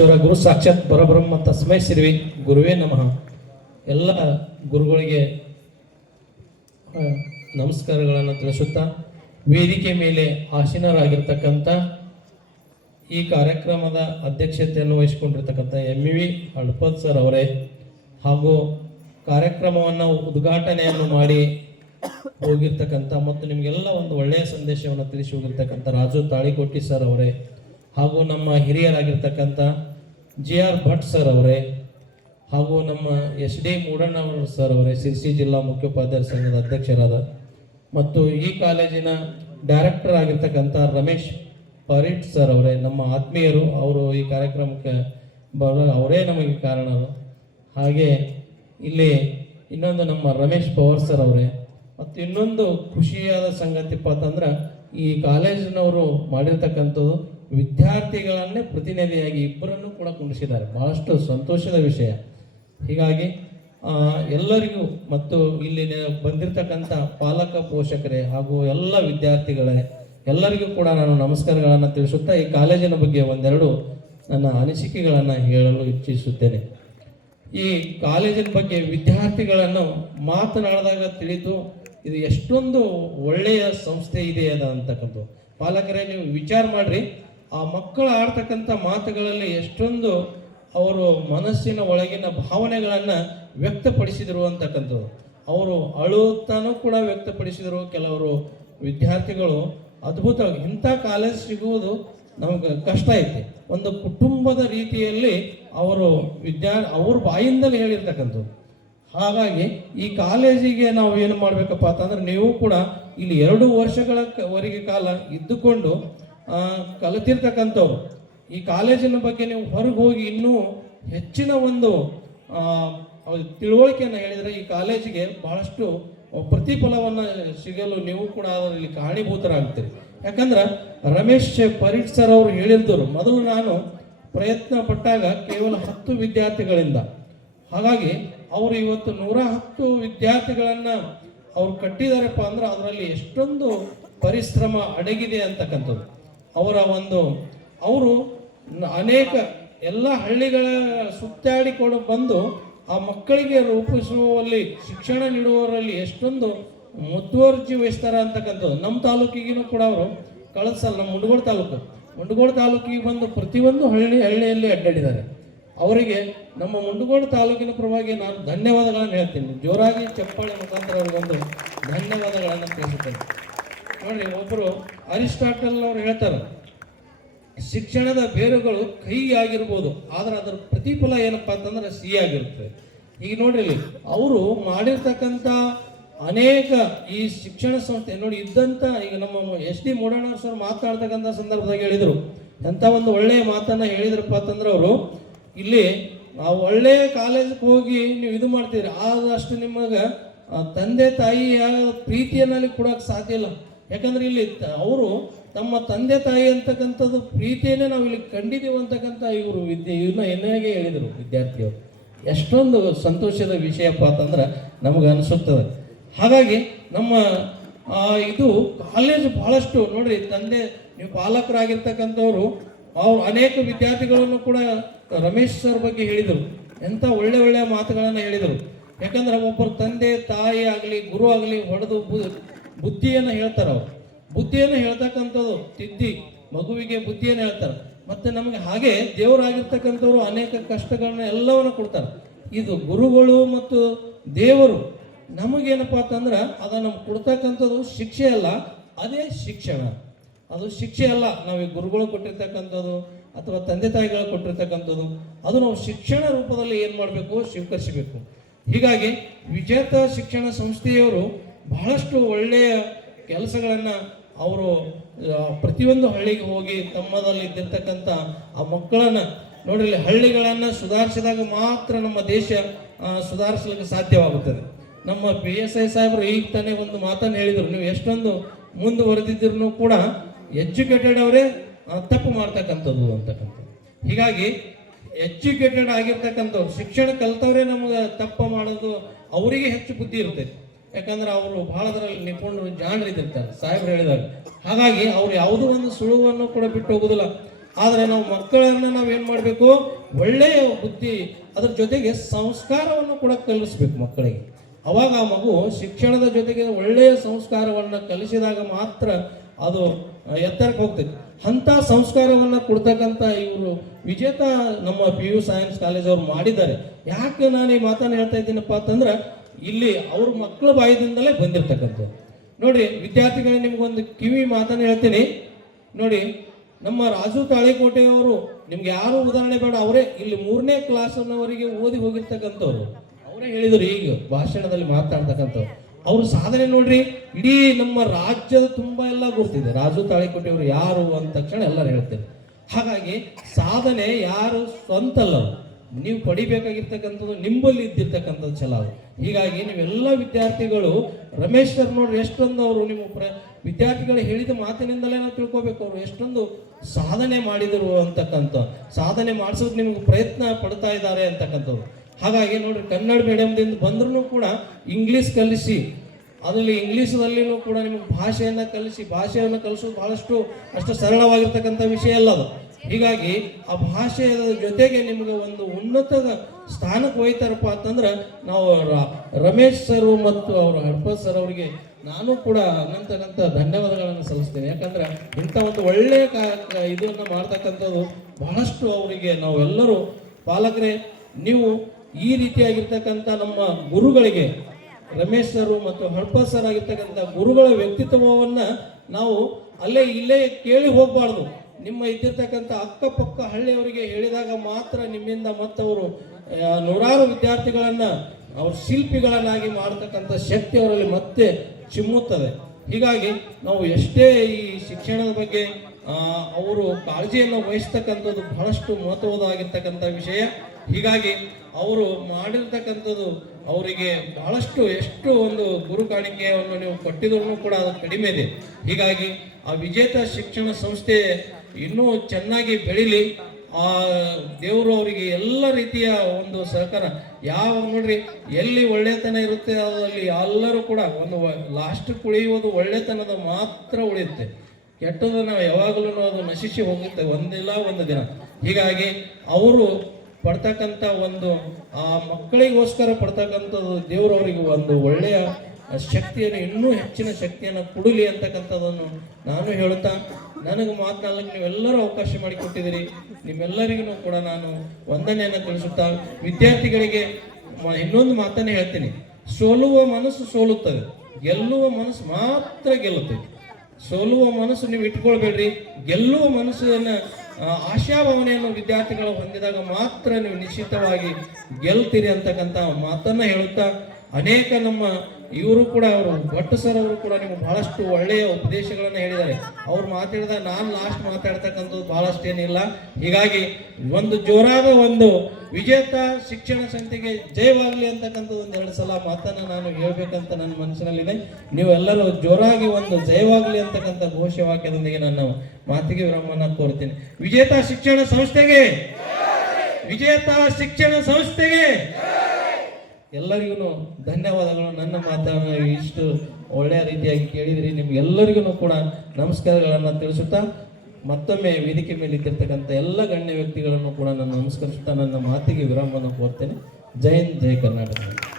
ಈಶ್ವರ ಗುರು ಸಾಕ್ಷಾತ್ ಪರಬ್ರಹ್ಮ ತಸ್ಮೈ ಶ್ರೀ ಗುರುವೇ ನಮಃ. ಎಲ್ಲ ಗುರುಗಳಿಗೆ ನಮಸ್ಕಾರಗಳನ್ನು ತಿಳಿಸುತ್ತಾ, ವೇದಿಕೆ ಮೇಲೆ ಆಸೀನರಾಗಿರ್ತಕ್ಕಂಥ ಈ ಕಾರ್ಯಕ್ರಮದ ಅಧ್ಯಕ್ಷತೆಯನ್ನು ವಹಿಸಿಕೊಂಡಿರ್ತಕ್ಕಂಥ MV ಹಳಪದ್ ಸರ್ ಅವರೇ, ಹಾಗೂ ಕಾರ್ಯಕ್ರಮವನ್ನು ಉದ್ಘಾಟನೆಯನ್ನು ಮಾಡಿ ಹೋಗಿರ್ತಕ್ಕಂಥ ಮತ್ತು ನಿಮಗೆಲ್ಲ ಒಂದು ಒಳ್ಳೆಯ ಸಂದೇಶವನ್ನು ತಿಳಿಸಿ ಹೋಗಿರ್ತಕ್ಕಂಥ ರಾಜು ತಾಳಿಕೋಟಿ ಸರ್ ಅವರೇ, ಹಾಗೂ ನಮ್ಮ ಹಿರಿಯರಾಗಿರ್ತಕ್ಕಂಥ GR ಭಟ್ ಸರ್ ಅವರೇ, ಹಾಗೂ ನಮ್ಮ SD ಮೂಡಣ್ಣ ಸರ್ ಅವರೇ, ಸಿರ್ಸಿ ಜಿಲ್ಲಾ ಮುಖ್ಯೋಪಾಧ್ಯಾಯರ ಸಂಘದ ಅಧ್ಯಕ್ಷರಾದ, ಮತ್ತು ಈ ಕಾಲೇಜಿನ ಡೈರೆಕ್ಟರ್ ಆಗಿರ್ತಕ್ಕಂಥ ರಮೇಶ್ ಪರಿಟ್ ಸರ್ ಅವರೇ, ನಮ್ಮ ಆತ್ಮೀಯರು. ಅವರು ಈ ಕಾರ್ಯಕ್ರಮಕ್ಕೆ ಅವರೇ ನಮಗೆ ಕಾರಣರು. ಹಾಗೆ ಇಲ್ಲಿ ಇನ್ನೊಂದು ನಮ್ಮ ರಮೇಶ್ ಪವಾರ್ ಸರ್ ಅವರೇ. ಮತ್ತು ಇನ್ನೊಂದು ಖುಷಿಯಾದ ಸಂಗತಿಪ್ಪ ಅಂತಂದ್ರೆ, ಈ ಕಾಲೇಜಿನವರು ಮಾಡಿರ್ತಕ್ಕಂಥದ್ದು ವಿದ್ಯಾರ್ಥಿಗಳನ್ನೇ ಪ್ರತಿನಿಧಿಯಾಗಿ ಇಬ್ಬರನ್ನು ಕೂಡ ಕುಂಡಿಸಿದ್ದಾರೆ. ಬಹಳಷ್ಟು ಸಂತೋಷದ ವಿಷಯ. ಹೀಗಾಗಿ ಎಲ್ಲರಿಗೂ ಮತ್ತು ಇಲ್ಲಿ ಬಂದಿರತಕ್ಕಂಥ ಪಾಲಕ ಪೋಷಕರೇ ಹಾಗೂ ಎಲ್ಲ ವಿದ್ಯಾರ್ಥಿಗಳೇ ಎಲ್ಲರಿಗೂ ಕೂಡ ನಾನು ನಮಸ್ಕಾರಗಳನ್ನು ತಿಳಿಸುತ್ತಾ, ಈ ಕಾಲೇಜಿನ ಬಗ್ಗೆ ಒಂದೆರಡು ನನ್ನ ಅನಿಸಿಕೆಗಳನ್ನು ಹೇಳಲು ಇಚ್ಛಿಸುತ್ತೇನೆ. ಈ ಕಾಲೇಜಿನ ಬಗ್ಗೆ ವಿದ್ಯಾರ್ಥಿಗಳನ್ನು ಮಾತನಾಡಿದಾಗ ತಿಳಿದು ಇದು ಎಷ್ಟೊಂದು ಒಳ್ಳೆಯ ಸಂಸ್ಥೆ ಇದೆ ಅದ ಅಂತಕ್ಕಂಥದ್ದು. ಪಾಲಕರೇ, ನೀವು ವಿಚಾರ ಮಾಡ್ರಿ, ಆ ಮಕ್ಕಳು ಆಡ್ತಕ್ಕಂಥ ಮಾತುಗಳಲ್ಲಿ ಎಷ್ಟೊಂದು ಅವರು ಮನಸ್ಸಿನ ಒಳಗಿನ ಭಾವನೆಗಳನ್ನು ವ್ಯಕ್ತಪಡಿಸಿದರು ಅಂತಕ್ಕಂಥದ್ದು. ಅವರು ಅಳುತ್ತಾನೂ ಕೂಡ ವ್ಯಕ್ತಪಡಿಸಿದರು. ಕೆಲವರು ವಿದ್ಯಾರ್ಥಿಗಳು ಅದ್ಭುತವಾಗಿ ಇಂಥ ಕಾಲೇಜ್ ಸಿಗುವುದು ನಮಗೆ ಕಷ್ಟ ಐತಿ. ಒಂದು ಕುಟುಂಬದ ರೀತಿಯಲ್ಲಿ ಅವರು ಅವ್ರ ಬಾಯಿಂದಲೇ ಹೇಳಿರ್ತಕ್ಕಂಥದ್ದು. ಹಾಗಾಗಿ ಈ ಕಾಲೇಜಿಗೆ ನಾವು ಏನು ಮಾಡಬೇಕಪ್ಪ ಅಂತಂದ್ರೆ, ನೀವು ಕೂಡ ಇಲ್ಲಿ 2 ವರ್ಷಗಳವರೆಗೆ ಕಾಲ ಇದ್ದುಕೊಂಡು ಕಲಿತಿರ್ತಕ್ಕಂಥವ್ರು, ಈ ಕಾಲೇಜಿನ ಬಗ್ಗೆ ನೀವು ಹೊರಗೆ ಹೋಗಿ ಇನ್ನೂ ಹೆಚ್ಚಿನ ಒಂದು ತಿಳುವಳಿಕೆಯನ್ನು ಹೇಳಿದರೆ ಈ ಕಾಲೇಜಿಗೆ ಬಹಳಷ್ಟು ಪ್ರತಿಫಲವನ್ನು ಸಿಗಲು ನೀವು ಕೂಡ ಅದರಲ್ಲಿ ಕಾರಣೀಭೂತರಾಗ್ತೀರಿ. ಯಾಕಂದ್ರೆ ರಮೇಶ್ ಪರಿಟ್ ಸರ್ ಅವರು ಹೇಳಿದ್ರು, ಮೊದಲು ನಾನು ಪ್ರಯತ್ನ ಪಟ್ಟಾಗ ಕೇವಲ 10 ವಿದ್ಯಾರ್ಥಿಗಳಿಂದ, ಹಾಗಾಗಿ ಅವರು ಇವತ್ತು 110 ವಿದ್ಯಾರ್ಥಿಗಳನ್ನು ಅವ್ರು ಕಟ್ಟಿದಾರಪ್ಪ ಅಂದ್ರೆ ಅದರಲ್ಲಿ ಎಷ್ಟೊಂದು ಪರಿಶ್ರಮ ಅಡಗಿದೆ ಅಂತಕ್ಕಂಥದ್ದು. ಅವರು ಅನೇಕ ಎಲ್ಲ ಹಳ್ಳಿಗಳ ಸುತ್ತಾಡಿಕೊಂಡು ಬಂದು ಆ ಮಕ್ಕಳಿಗೆ ರೂಪಿಸುವಲ್ಲಿ, ಶಿಕ್ಷಣ ನೀಡುವವರಲ್ಲಿ ಎಷ್ಟೊಂದು ಮುತುವರ್ಜಿ ವಹಿಸ್ತಾರೆ ಅಂತಕ್ಕಂಥದ್ದು. ನಮ್ಮ ತಾಲೂಕಿಗೂ ಕೂಡ ಅವರು ಕಳಿಸಲ್ಲ. ನಮ್ಮ ಮುಂಡಗೋಡು ತಾಲೂಕಿಗೆ ಬಂದು ಪ್ರತಿಯೊಂದು ಹಳ್ಳಿಯಲ್ಲಿ ಅಡ್ಡಾಡಿದ್ದಾರೆ. ಅವರಿಗೆ ನಮ್ಮ ಮುಂಡಗೋಡು ತಾಲೂಕಿನ ಪರವಾಗಿ ನಾನು ಧನ್ಯವಾದಗಳನ್ನು ಹೇಳ್ತೀನಿ. ಜೋರಾಗಿ ಚಪ್ಪಾಳೆ ಮುಖಾಂತರ ಅವರಿಗೊಂದು ಧನ್ಯವಾದಗಳನ್ನು ತಿಳಿಸುತ್ತೇನೆ. ನೋಡಿ, ಒಬ್ಬರು ಅರಿಸ್ಟಾಟಲ್ ಅವರು ಹೇಳ್ತಾರೆ, ಶಿಕ್ಷಣದ ಬೇರುಗಳು ಕೈ ಆಗಿರ್ಬೋದು, ಆದ್ರೆ ಅದರ ಪ್ರತಿಫಲ ಏನಪ್ಪಾ ಅಂತಂದ್ರೆ ಸಿಹಿ ಆಗಿರುತ್ತೆ. ಈಗ ನೋಡ್ರಿ, ಅವರು ಮಾಡಿರ್ತಕ್ಕಂಥ ಅನೇಕ ಈ ಶಿಕ್ಷಣ ಸಂಸ್ಥೆ ನೋಡಿ ಇದ್ದಂಥ, ಈಗ ನಮ್ಮ SD ಮೂಡಣ್ಣ ಸರ್ ಮಾತಾಡ್ತಕ್ಕಂಥ ಸಂದರ್ಭದಾಗ ಹೇಳಿದರು, ಎಂಥ ಒಂದು ಒಳ್ಳೆಯ ಮಾತನ್ನ ಹೇಳಿದ್ರಪ್ಪ ಅಂತಂದ್ರೆ, ಅವರು ಇಲ್ಲಿ ಒಳ್ಳೆಯ ಕಾಲೇಜಿಗೆ ಹೋಗಿ ನೀವು ಇದು ಮಾಡ್ತೀರಿ, ಆದಷ್ಟು ನಿಮಗೆ ತಂದೆ ತಾಯಿಯ ಪ್ರೀತಿಯಲ್ಲಿ ಕೊಡೋಕೆ ಸಾಧ್ಯ ಇಲ್ಲ. ಯಾಕಂದ್ರೆ ಇಲ್ಲಿ ಅವರು ತಮ್ಮ ತಂದೆ ತಾಯಿ ಅಂತಕ್ಕಂಥದ್ದು ಪ್ರೀತಿಯನ್ನೇ ನಾವು ಇಲ್ಲಿ ಕಂಡಿದ್ದೀವಿ ಅಂತಕ್ಕಂಥ ಇವರು ಇವನ್ನ ಏನಾಗೆ ಹೇಳಿದರು ವಿದ್ಯಾರ್ಥಿಯವರು. ಎಷ್ಟೊಂದು ಸಂತೋಷದ ವಿಷಯಪ್ಪ ಅಂತಂದ್ರೆ ನಮಗೆ ಅನಿಸುತ್ತದೆ. ಹಾಗಾಗಿ ನಮ್ಮ ಇದು ಕಾಲೇಜ್ ಬಹಳಷ್ಟು ನೋಡ್ರಿ, ತಂದೆ ನೀವು ಪಾಲಕರಾಗಿರ್ತಕ್ಕಂಥವ್ರು ಅವ್ರು ಅನೇಕ ವಿದ್ಯಾರ್ಥಿಗಳನ್ನು ಕೂಡ ರಮೇಶ್ ಸರ್ ಬಗ್ಗೆ ಹೇಳಿದರು. ಎಂಥ ಒಳ್ಳೆಯ ಮಾತುಗಳನ್ನು ಹೇಳಿದರು. ಯಾಕಂದ್ರೆ ಒಬ್ಬರು ತಂದೆ ತಾಯಿ ಆಗಲಿ ಗುರು ಆಗಲಿ ಹೊಡೆದು ಬುದ್ಧಿಯನ್ನು ಹೇಳ್ತಾರೆ. ಅವರು ಬುದ್ಧಿಯನ್ನು ಹೇಳ್ತಕ್ಕಂಥದ್ದು ತಿದ್ದಿ ಮಗುವಿಗೆ ಬುದ್ಧಿಯನ್ನು ಹೇಳ್ತಾರೆ. ಮತ್ತು ನಮಗೆ ಹಾಗೆ ದೇವರಾಗಿರ್ತಕ್ಕಂಥವ್ರು ಅನೇಕ ಕಷ್ಟಗಳನ್ನ ಎಲ್ಲವನ್ನು ಕೊಡ್ತಾರೆ. ಇದು ಗುರುಗಳು ಮತ್ತು ದೇವರು ನಮಗೇನಪ್ಪ ಅಂತಂದ್ರೆ ಅದು ನಮ್ಗೆ ಕೊಡ್ತಕ್ಕಂಥದ್ದು ಶಿಕ್ಷೆ ಅಲ್ಲ, ಅದೇ ಶಿಕ್ಷಣ. ಅದು ಶಿಕ್ಷೆ ಅಲ್ಲ. ನಾವು ಈ ಗುರುಗಳು ಕೊಟ್ಟಿರ್ತಕ್ಕಂಥದ್ದು ಅಥವಾ ತಂದೆ ತಾಯಿಗಳು ಕೊಟ್ಟಿರ್ತಕ್ಕಂಥದ್ದು ಅದು ನಾವು ಶಿಕ್ಷಣ ರೂಪದಲ್ಲಿ ಏನು ಮಾಡಬೇಕು, ಸ್ವೀಕರಿಸಬೇಕು. ಹೀಗಾಗಿ ವಿಜೇತ ಶಿಕ್ಷಣ ಸಂಸ್ಥೆಯವರು ಬಹಳಷ್ಟು ಒಳ್ಳೆಯ ಕೆಲಸಗಳನ್ನು ಅವರು ಪ್ರತಿಯೊಂದು ಹಳ್ಳಿಗೆ ಹೋಗಿ ತಮ್ಮದಲ್ಲಿ ಇದ್ದಿರ್ತಕ್ಕಂಥ ಆ ಮಕ್ಕಳನ್ನು ನೋಡ್ರಿ, ಹಳ್ಳಿಗಳನ್ನು ಸುಧಾರಿಸಿದಾಗ ಮಾತ್ರ ನಮ್ಮ ದೇಶ ಸುಧಾರಿಸಲಿಕ್ಕೆ ಸಾಧ್ಯವಾಗುತ್ತದೆ. ನಮ್ಮ PSI ಸಾಹೇಬರು ಈಗ ತಾನೇ ಒಂದು ಮಾತನ್ನು ಹೇಳಿದರು, ನೀವು ಎಷ್ಟೊಂದು ಮುಂದುವರೆದಿದ್ರು ಕೂಡ ಎಜುಕೇಟೆಡ್ ಅವರೇ ತಪ್ಪು ಮಾಡ್ತಕ್ಕಂಥದ್ದು ಅಂತಕ್ಕಂಥದ್ದು. ಹೀಗಾಗಿ ಎಜುಕೇಟೆಡ್ ಆಗಿರ್ತಕ್ಕಂಥವ್ರು, ಶಿಕ್ಷಣ ಕಲ್ತವ್ರೆ ನಮಗೆ ತಪ್ಪು ಮಾಡೋದು, ಅವರಿಗೆ ಹೆಚ್ಚು ಬುದ್ಧಿ ಇರ್ತೈತಿ. ಯಾಕಂದ್ರೆ ಅವರು ಬಹಳದರಲ್ಲಿ ನಿಪುಣರು ಜಾಣರಿದ್ದಿರ್ತಾರೆ ಸಾಹೇಬ್ರು ಹೇಳಿದಾಗ. ಹಾಗಾಗಿ ಅವ್ರು ಯಾವುದೋ ಒಂದು ಸುಳುವನ್ನು ಕೂಡ ಬಿಟ್ಟು ಹೋಗುದಿಲ್ಲ. ಆದರೆ ನಾವು ಮಕ್ಕಳನ್ನ ನಾವೇನು ಮಾಡಬೇಕು, ಒಳ್ಳೆಯ ಬುದ್ಧಿ ಅದ್ರ ಜೊತೆಗೆ ಸಂಸ್ಕಾರವನ್ನು ಕೂಡ ಕಲಿಸ್ಬೇಕು ಮಕ್ಕಳಿಗೆ. ಅವಾಗ ಆ ಮಗು ಶಿಕ್ಷಣದ ಜೊತೆಗೆ ಒಳ್ಳೆಯ ಸಂಸ್ಕಾರವನ್ನು ಕಲಿಸಿದಾಗ ಮಾತ್ರ ಅದು ಎತ್ತರಕ್ಕೆ ಹೋಗ್ತೈತಿ. ಅಂಥ ಸಂಸ್ಕಾರವನ್ನು ಕೊಡ್ತಕ್ಕಂಥ ಇವರು ವಿಜೇತ ನಮ್ಮ PU ಸೈನ್ಸ್ ಕಾಲೇಜ್ ಅವ್ರು ಮಾಡಿದ್ದಾರೆ. ಯಾಕೆ ನಾನು ಈ ಮಾತನ್ನು ಹೇಳ್ತಾ ಇದ್ದೀನಪ್ಪ ಅಂತಂದ್ರೆ ಇಲ್ಲಿ ಅವ್ರ ಮಕ್ಕಳ ಬಾಯದಿಂದಲೇ ಬಂದಿರತಕ್ಕಂಥದ್ದು. ನೋಡಿ ವಿದ್ಯಾರ್ಥಿಗಳೇ, ನಿಮ್ಗೊಂದು ಕಿವಿ ಮಾತನ್ನು ಹೇಳ್ತೀನಿ ನೋಡಿ. ನಮ್ಮ ರಾಜು ತಾಳಿಕೋಟೆಯವರು, ನಿಮ್ಗೆ ಯಾರು ಉದಾಹರಣೆ ಬೇಡ, ಅವರೇ ಇಲ್ಲಿ 3ನೇ ಕ್ಲಾಸ್ನವರೆಗೆ ಓದಿ ಹೋಗಿರ್ತಕ್ಕಂಥವ್ರು. ಅವರೇ ಹೇಳಿದ್ರು ಈಗ ಭಾಷಣದಲ್ಲಿ ಮಾತಾಡ್ತಕ್ಕಂಥವ್ರು. ಅವ್ರ ಸಾಧನೆ ನೋಡ್ರಿ, ಇಡೀ ನಮ್ಮ ರಾಜ್ಯದ ತುಂಬಾ ಎಲ್ಲ ಗುರ್ತಿದೆ. ರಾಜು ತಾಳಿಕೋಟೆಯವರು ಯಾರು ಅಂದ ತಕ್ಷಣ ಎಲ್ಲರೂ ಹೇಳ್ತಾರೆ. ಹಾಗಾಗಿ ಸಾಧನೆ ಯಾರು ಸ್ವಂತಲ್ಲ, ನೀವು ಪಡಿಬೇಕಾಗಿರ್ತಕ್ಕಂಥದ್ದು ನಿಂಬಲ್ಲಿ ಇದ್ದಿರ್ತಕ್ಕಂಥದ್ದು ಛಲ ಅದು. ಹೀಗಾಗಿ ನೀವೆಲ್ಲ ವಿದ್ಯಾರ್ಥಿಗಳು, ರಮೇಶ್ ಸರ್ ನೋಡ್ರಿ ಎಷ್ಟೊಂದು ಅವರು ನಿಮ್ಮ ವಿದ್ಯಾರ್ಥಿಗಳು ಹೇಳಿದ ಮಾತಿನಿಂದಲೇ ನಾವು ತಿಳ್ಕೊಬೇಕು ಅವರು ಎಷ್ಟೊಂದು ಸಾಧನೆ ಮಾಡಿದರು ಅಂತಕ್ಕಂಥ, ಸಾಧನೆ ಮಾಡಿಸೋದು ನಿಮ್ಗೆ ಪ್ರಯತ್ನ ಪಡ್ತಾ ಇದ್ದಾರೆ ಅಂತಕ್ಕಂಥದ್ದು. ಹಾಗಾಗಿ ನೋಡ್ರಿ, ಕನ್ನಡ ಮೀಡಿಯಂದಿಂದ ಬಂದ್ರೂ ಕೂಡ ಇಂಗ್ಲೀಷ್ ಕಲಿಸಿ, ಅದರಲ್ಲಿ ಇಂಗ್ಲೀಷದಲ್ಲಿನೂ ಕೂಡ ನಿಮಗೆ ಭಾಷೆಯನ್ನು ಕಲಿಸಿ, ಭಾಷೆಯನ್ನು ಕಲಿಸೋದು ಬಹಳಷ್ಟು ಅಷ್ಟು ಸರಳವಾಗಿರ್ತಕ್ಕಂಥ ವಿಷಯ ಅಲ್ಲ ಅದು. ಹೀಗಾಗಿ ಆ ಭಾಷೆಯ ಜೊತೆಗೆ ನಿಮಗೆ ಒಂದು ಉನ್ನತ ಸ್ಥಾನಕ್ಕೆ ಹೋಯ್ತಾರಪ್ಪ ಅಂತಂದ್ರೆ ನಾವು ರಮೇಶ್ ಸರ್ ಮತ್ತು ಅವರು ಹಡ್ಪತ್ ಸರ್ ಅವರಿಗೆ ನಾನು ಕೂಡ ಅನಂತ ಧನ್ಯವಾದಗಳನ್ನು ಸಲ್ಲಿಸ್ತೇನೆ. ಯಾಕಂದ್ರೆ ಇಂಥ ಒಂದು ಒಳ್ಳೆಯ ಇದನ್ನು ಮಾಡ್ತಕ್ಕಂಥದ್ದು ಬಹಳಷ್ಟು ಅವರಿಗೆ ನಾವೆಲ್ಲರೂ ಪಾಲಕರೇ, ನೀವು ಈ ರೀತಿಯಾಗಿರ್ತಕ್ಕಂಥ ನಮ್ಮ ಗುರುಗಳಿಗೆ, ರಮೇಶ್ ಸರ್ ಮತ್ತು ಹಡ್ಪತ್ ಸರ್ ಆಗಿರ್ತಕ್ಕಂಥ ಗುರುಗಳ ವ್ಯಕ್ತಿತ್ವವನ್ನು ನಾವು ಅಲ್ಲೇ ಇಲ್ಲೇ ಕೇಳಿ ಹೋಗಬಾರ್ದು. ನಿಮ್ಮ ಇದ್ದಿರ್ತಕ್ಕಂಥ ಅಕ್ಕಪಕ್ಕ ಹಳ್ಳಿಯವರಿಗೆ ಹೇಳಿದಾಗ ಮಾತ್ರ ನಿಮ್ಮಿಂದ ಮತ್ತವರು ನೂರಾರು ವಿದ್ಯಾರ್ಥಿಗಳನ್ನ ಅವ್ರ ಶಿಲ್ಪಿಗಳನ್ನಾಗಿ ಮಾಡತಕ್ಕಂಥ ಶಕ್ತಿ ಅವರಲ್ಲಿ ಮತ್ತೆ ಚಿಮ್ಮುತ್ತದೆ. ಹೀಗಾಗಿ ನಾವು ಎಷ್ಟೇ ಈ ಶಿಕ್ಷಣದ ಬಗ್ಗೆ ಅವರು ಕಾಳಜಿಯನ್ನು ವಹಿಸ್ತಕ್ಕಂಥದ್ದು ಬಹಳಷ್ಟು ಮಹತ್ವದಾಗಿರ್ತಕ್ಕಂಥ ವಿಷಯ. ಹೀಗಾಗಿ ಅವರು ಮಾಡಿರ್ತಕ್ಕಂಥದ್ದು ಅವರಿಗೆ ಬಹಳಷ್ಟು ಎಷ್ಟು ಒಂದು ಗುರು ಕಾಣಿಕೆಯನ್ನು ನೀವು ಕೊಟ್ಟಿದ್ರು ಕೂಡ ಅದು ಕಡಿಮೆ ಇದೆ. ಹೀಗಾಗಿ ಆ ವಿಜೇತ ಶಿಕ್ಷಣ ಸಂಸ್ಥೆ ಇನ್ನೂ ಚೆನ್ನಾಗಿ ಬೆಳೀಲಿ. ಆ ದೇವರು ಅವರಿಗೆ ಎಲ್ಲ ರೀತಿಯ ಒಂದು ಸಹಕಾರ, ಯಾವ ನೋಡ್ರಿ ಎಲ್ಲಿ ಒಳ್ಳೆತನ ಇರುತ್ತೆ ಅಲ್ಲಿ ಎಲ್ಲರೂ ಕೂಡ ಒಂದು ಲಾಸ್ಟ್ ಉಳಿಯುವುದು ಒಳ್ಳೆತನದ ಮಾತ್ರ ಉಳಿಯುತ್ತೆ. ಕೆಟ್ಟದ್ದು ನಾವು ಯಾವಾಗಲೂ ಅದು ನಶಿಸಿ ಹೋಗುತ್ತೆ ಒಂದಿಲ್ಲ ಒಂದು ದಿನ. ಹೀಗಾಗಿ ಅವರು ಪಡ್ತಕ್ಕಂಥ ಒಂದು ಆ ಮಕ್ಕಳಿಗೋಸ್ಕರ ಪಡ್ತಕ್ಕಂಥದ್ದು ದೇವರು ಅವರಿಗೆ ಒಂದು ಒಳ್ಳೆಯ ಶಕ್ತಿಯನ್ನು, ಇನ್ನೂ ಹೆಚ್ಚಿನ ಶಕ್ತಿಯನ್ನು ಕೊಡಲಿ ಅಂತಕ್ಕಂಥದ್ದನ್ನು ನಾನು ಹೇಳುತ್ತಾ, ನನಗೆ ಮಾತನಾಡಲಿಕ್ಕೆ ನೀವೆಲ್ಲರೂ ಅವಕಾಶ ಮಾಡಿಕೊಟ್ಟಿದ್ದೀರಿ. ನಿಮ್ಮೆಲ್ಲರಿಗೂ ಕೂಡ ನಾನು ವಂದನೆಯನ್ನು ತಿಳಿಸುತ್ತಾ, ವಿದ್ಯಾರ್ಥಿಗಳಿಗೆ ಇನ್ನೊಂದು ಮಾತನ್ನೇ ಹೇಳ್ತೀನಿ, ಸೋಲುವ ಮನಸ್ಸು ಸೋಲುತ್ತದೆ, ಗೆಲ್ಲುವ ಮನಸ್ಸು ಮಾತ್ರ ಗೆಲ್ಲುತ್ತದೆ. ಸೋಲುವ ಮನಸ್ಸು ನೀವು ಇಟ್ಕೊಳ್ಬೇಡ್ರಿ, ಗೆಲ್ಲುವ ಮನಸ್ಸನ್ನು ಆಶಾಭಾವನೆಯನ್ನು ವಿದ್ಯಾರ್ಥಿಗಳು ಹೊಂದಿದಾಗ ಮಾತ್ರ ನೀವು ನಿಶ್ಚಿತವಾಗಿ ಗೆಲ್ತೀರಿ ಅಂತಕ್ಕಂಥ ಮಾತನ್ನು ಹೇಳುತ್ತಾ, ಅನೇಕ ನಮ್ಮ ಇವರು ಕೂಡ ಅವರು ಭಟ್ ಸರ್ ಅವರು ಕೂಡ ನಿಮ್ಗೆ ಬಹಳಷ್ಟು ಒಳ್ಳೆಯ ಉಪದೇಶಗಳನ್ನು ಹೇಳಿದ್ದಾರೆ. ಅವ್ರು ಮಾತಾಡಿದಾಗ ನಾನು ಲಾಸ್ಟ್ ಮಾತಾಡ್ತಕ್ಕಂಥದ್ದು ಬಹಳಷ್ಟು ಏನಿಲ್ಲ. ಹೀಗಾಗಿ ಒಂದು ಜೋರಾದ ಒಂದು ವಿಜೇತ ಶಿಕ್ಷಣ ಸಂಸ್ಥೆಗೆ ಜಯವಾಗಲಿ ಅಂತಕ್ಕಂಥದ್ದು ಒಂದೆರಡು ಸಲ ಮಾತನ್ನು ನಾನು ಹೇಳ್ಬೇಕಂತ ನನ್ನ ಮನಸ್ಸಿನಲ್ಲಿದೆ. ನೀವೆಲ್ಲರೂ ಜೋರಾಗಿ ಒಂದು ಜಯವಾಗಲಿ ಅಂತಕ್ಕಂಥ ಘೋಷವಾಕ್ಯದೊಂದಿಗೆ ನನ್ನ ಮಾತಿಗೆ ವಿರಾಮವನ್ನು ಕೋರ್ತೀನಿ. ವಿಜೇತ ಶಿಕ್ಷಣ ಸಂಸ್ಥೆಗೆ, ವಿಜೇತ ಶಿಕ್ಷಣ ಸಂಸ್ಥೆಗೆ ಎಲ್ಲರಿಗೂ ಧನ್ಯವಾದಗಳು. ನನ್ನ ಮಾತನ್ನು ಇಷ್ಟು ಒಳ್ಳೆಯ ರೀತಿಯಾಗಿ ಕೇಳಿದಿರಿ. ನಿಮ್ಗೆಲ್ಲರಿಗೂ ಕೂಡ ನಮಸ್ಕಾರಗಳನ್ನು ತಿಳಿಸುತ್ತಾ, ಮತ್ತೊಮ್ಮೆ ವೇದಿಕೆ ಮೇಲೆ ಇದ್ದಿರ್ತಕ್ಕಂಥ ಎಲ್ಲ ಗಣ್ಯ ವ್ಯಕ್ತಿಗಳನ್ನು ಕೂಡ ನಾನು ನಮಸ್ಕರಿಸುತ್ತಾ ನನ್ನ ಮಾತಿಗೆ ವಿರಾಮವನ್ನು ಕೋರ್ತೇನೆ. ಜೈ ಹಿಂದ್, ಜೈ ಕರ್ನಾಟಕ.